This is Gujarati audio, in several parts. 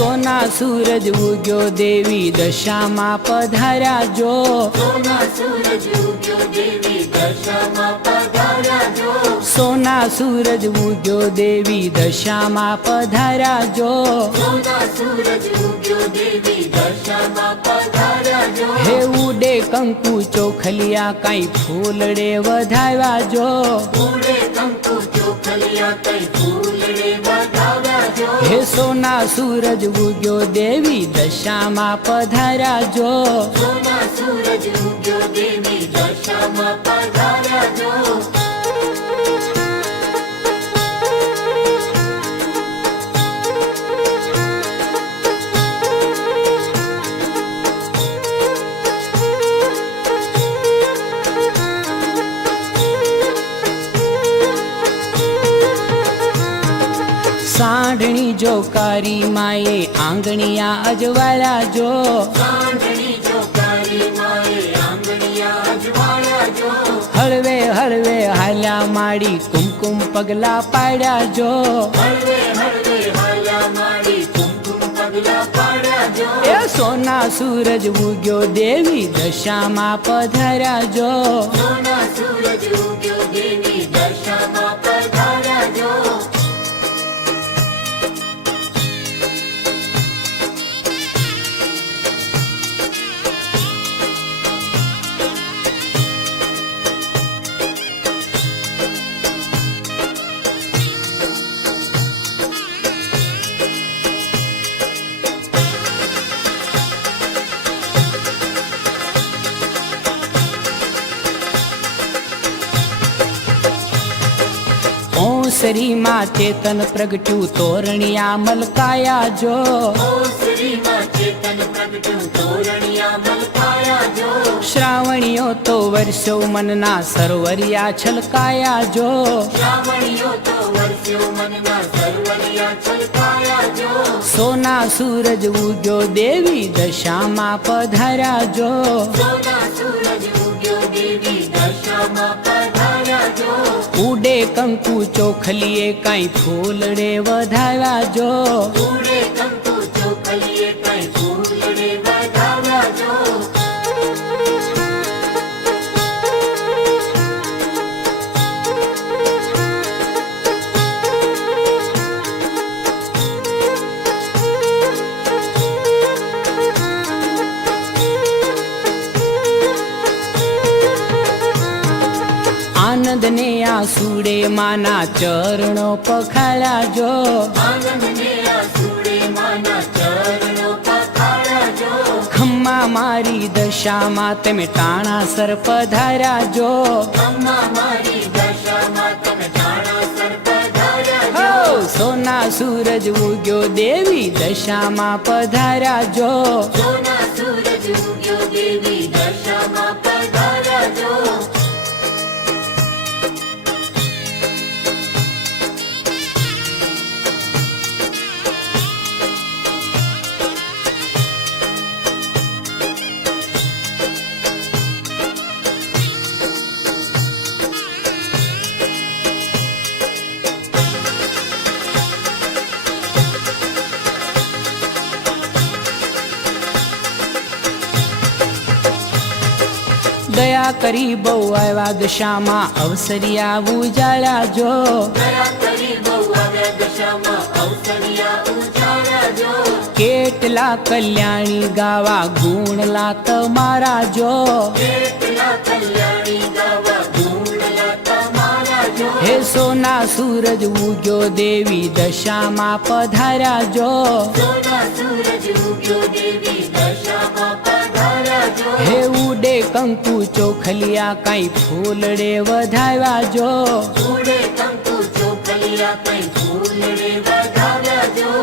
સોના સૂરજ ઉગ્યો દેવી દશામાં પધાર્યા જો સોના સૂરજ ઉગ્યો દેવી દશામાં પધાર્યા જો સોના સૂરજ ઉગ્યો દેવી દશામાં પધાર્યા જો સોના સૂરજ ઉગ્યો દેવી દશામાં પધાર્યા જો હે ઉડે કંકુ ચોખલિયા કાંઈ ફૂલડે વધાવ્યા જો ઉડે કંકુ ચોખલિયા કઈ ફૂલડે વધાવ્યા જો હે સોના સૂરજ ઉગ્યો દેવી દશામાં પધાર્યા જો સોના સૂરજ ઉગ્યો દેવી દશામાં પધાર્યા જો સાંઢણી જો કારી માએ આંગણિયા અજવાળ્યા જો સાંઢણી જો કાળી માએ આંગણિયા અજવાળ્યા જો હળવે હળવે હાલ્યા માડી કુમકુમ પગલા પાડ્યા જો હળવે હળવે હાલ્યા માડી કુમકુમ પગલા પાડ્યા જો એ સોના સૂરજ ઉગ્યો દેવી દશામાં પધાર્યા જો સોના સૂરજ ઉગ્યો દેવી દશામાં પધાર્યા જો ઓસરીમાં ચેતન પ્રગટ્યું તોરણિયા મલકાયા જો ઓસરીમાં ચેતન પ્રગટ્યું તોરણિયા મલકાયા જો શ્રાવણીઓ તો વર્ષો મનના સરોવરિયા છલકાયા જો શ્રાવણીઓ તો વર્ષો મનના સરોવરિયા છલકાયા જો સોના સૂરજ ઉગ્યો દેવી દશામાં પધાર્યા જો સોના સૂરજ ઉગ્યો દેવી દશામાં પધાર્યા જો ઉડે કંકુ ચોખલીએ કાંઈ ફૂલડે વધાવ્યા જો ઉડે કંકુ ચોખલીએ કઈ ફૂલડે વધાવ્યા જો આનંદને આસુડે માના ચરણો પખાળ્યા જો આનંદને આસુડે માના ચરણો પખાળ્યા જો ખમ્મા મારી દશામાં તમે ટાણાસર પધાર્યા જો અમ્મા મારી દશામાં તમે ટાણાસર પધાર્યા જો હો સોના સૂરજ ઉગ્યો દેવી દશામાં પધાર્યા જો સોના સૂરજ ઉગ્યો દેવી દશામાં પધાર્યા જો દયા કરી બહુ આવ્યા દશામાં અવસરિયા ઉજાળ્યા જો દયા કરી બહુ આવ્યા દશામાં અવસરિયા ઉજાળ્યા જો કેટલા કલ્યાણી ગાવા ગુણલા તમારા જો કેટલા કલ્યાણી ગાવા ગુણલા તમારા જો હે સોના સૂરજ ઉગ્યો દેવી દશામાં પધાર્યા જો સોના સૂરજ ઉગ્યો દેવી દશામાં પધાર્યા જો હે ઉડે કંકુ ચોખલિયા કાંઈ ફૂલડે વધાવ્યા જો ઉડે કંકુ ચોખલિયા કઈ ફૂલડે વધાવ્યા જો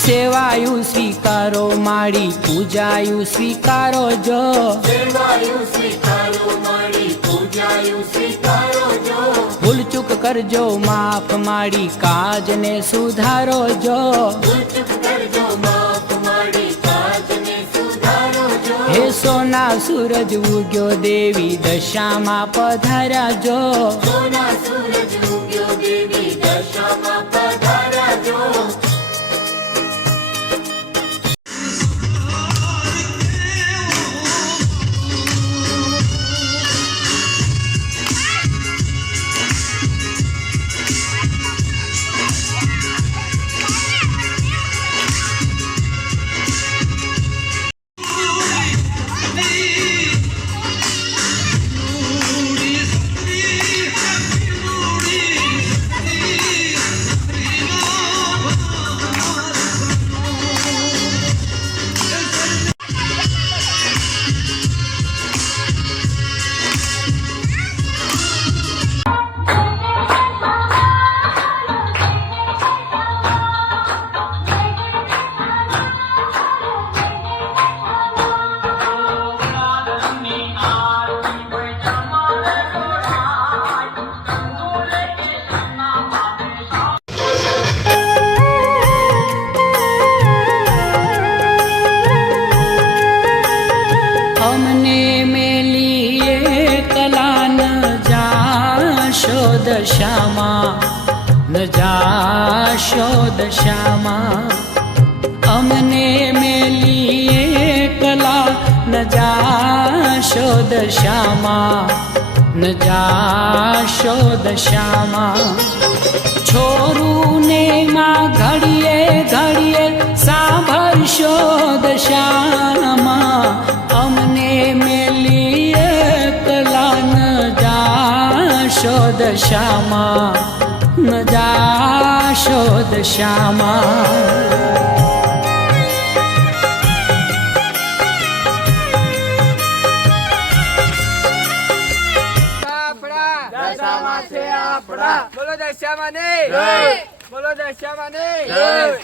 સેવાયું સ્વીકારો માડી પૂજાયું સ્વીકારો જો સેવાયું સ્વીકારો મારી પૂજાયું સ્વીકારો જો ભૂલ ચૂક કરજો માફ માડી કાજને સુધારો જો ભૂલ ચૂક કરજો માફ માડી કાજને સુધારો જો હે સોના સૂરજ ઉગ્યો દેવી દશામાં પધાર્યા જો સોના સૂરજ ઉગ્યો દેવી દશામાં પધાર્યા જો અમને મેલીએ કલા ન જાશો દશામાં ન જાશો દશામાં અમને મેલીએ કલા ન જાશો દશામાં ન જાશો દશામાં છોરું ને માં ઘડીએ ઘડીએ સાંભળશો દશામાં અમને મેલીએ કલા ન જાશો દશામાં ન જાશો દશામાં દશામાં છે આપણા બોલો દશામાં નહીં બોલો દશામાં નહીં 1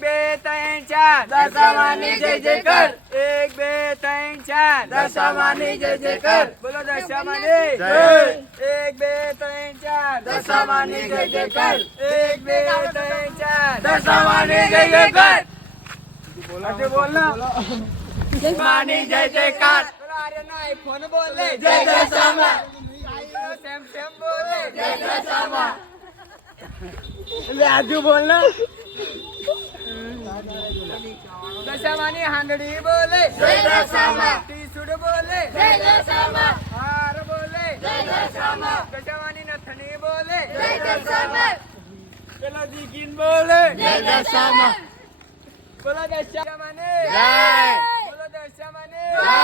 2 3 4 દશામાની જય જય કર 1 2 3 4 દશામાની જય જય કર બોલો દશામાં નહીં 1 2 3 4 દશામાની જય જય કર 1 2 3 4 દશામાની જય જય કર બોલો દશામાની જય જયકાર બોલો આર્યના આઈફોન બોલે જય દશામાં સેમ સેમ બોલે જય દશામાં એટલે આજુ બોલ ને દશામાની હાંગડી બોલે જય દશામાં ટીસુડ બોલે જય દશામાં હાર બોલે જય દશામાં દશામાની નથણી બોલે જય દશામાં પેલો દીકીન બોલે જય દશામાં બોલો દશામાને જય બોલો દશામાને જય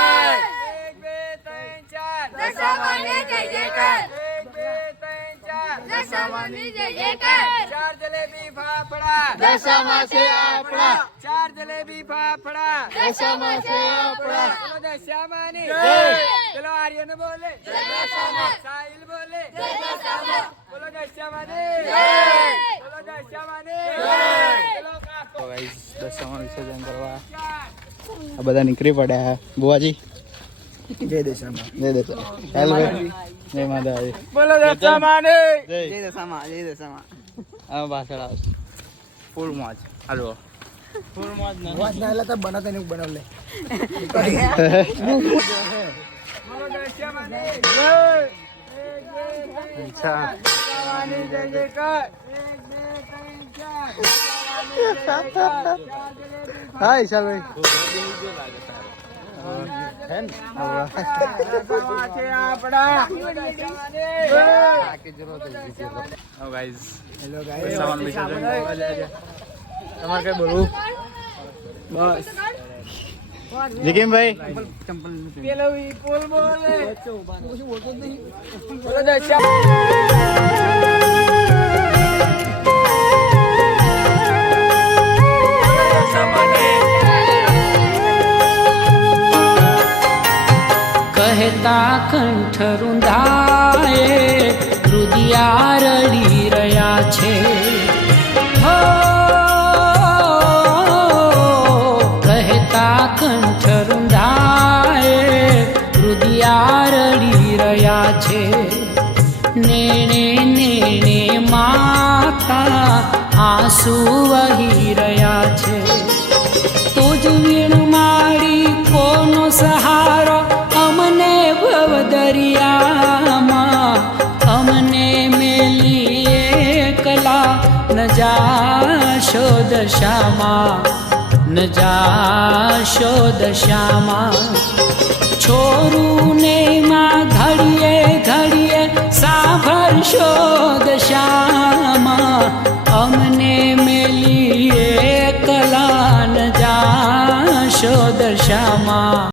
1 2 3 4 દશામાની જય જયકાર 1 2 3 4 દશામાની જય જયકાર 4 જલેબી ફાફડા દશામાં છે આપણા 4 જલેબી ફાફડા દશામાં છે આપણા બોલો દશામાની જય પેલો આર્યન બોલે જય દશામાં સાહિલ બોલે જય દશામાં બોલો દશામાની જય બોલો દશામાની જય પેલો કાકો ગાઈસ દશામાં વિસર્જન કરવા આ બધા નીકળી પડ્યા બુઆજી જય દશામાં જય દશા ચાલ ભાઈ જય માતા બોલો દશામાની જય જય દશામાં આ પાછળ આવ ફૂલ મોજ હાલો ફૂલ મોજ ના વાત ના તો બનાતા ને બનાવ લે બોલો દશામાની જય અચ્છા દશામાની જય જયકાર 1 2 3 4 હાય ચાલ ભાઈ હેલો તમારે કઈ બોલવું બસ જીગીમભાઈ પેલો વિપુલ બોલે બોલતો નહીં બોલો દશા કહેતા કંઠ રૂંધાએ રુદિયા રડી રહ્યા છે હો કહેતા કંઠ રૂંધાએ રુદિયા રડી રહ્યા છે નેણે નેણે માતા આંસુ વહી રહ્યા છે. તુજ વીણ માડી કોનો સહારો અમને ભવદરિયામાં, અમને મેલી એકલા ન જાશો દશામાં, ન જાશો દશામાં. છોરું ને માં ઘડીએ ઘડીએ સાંભળશો દશા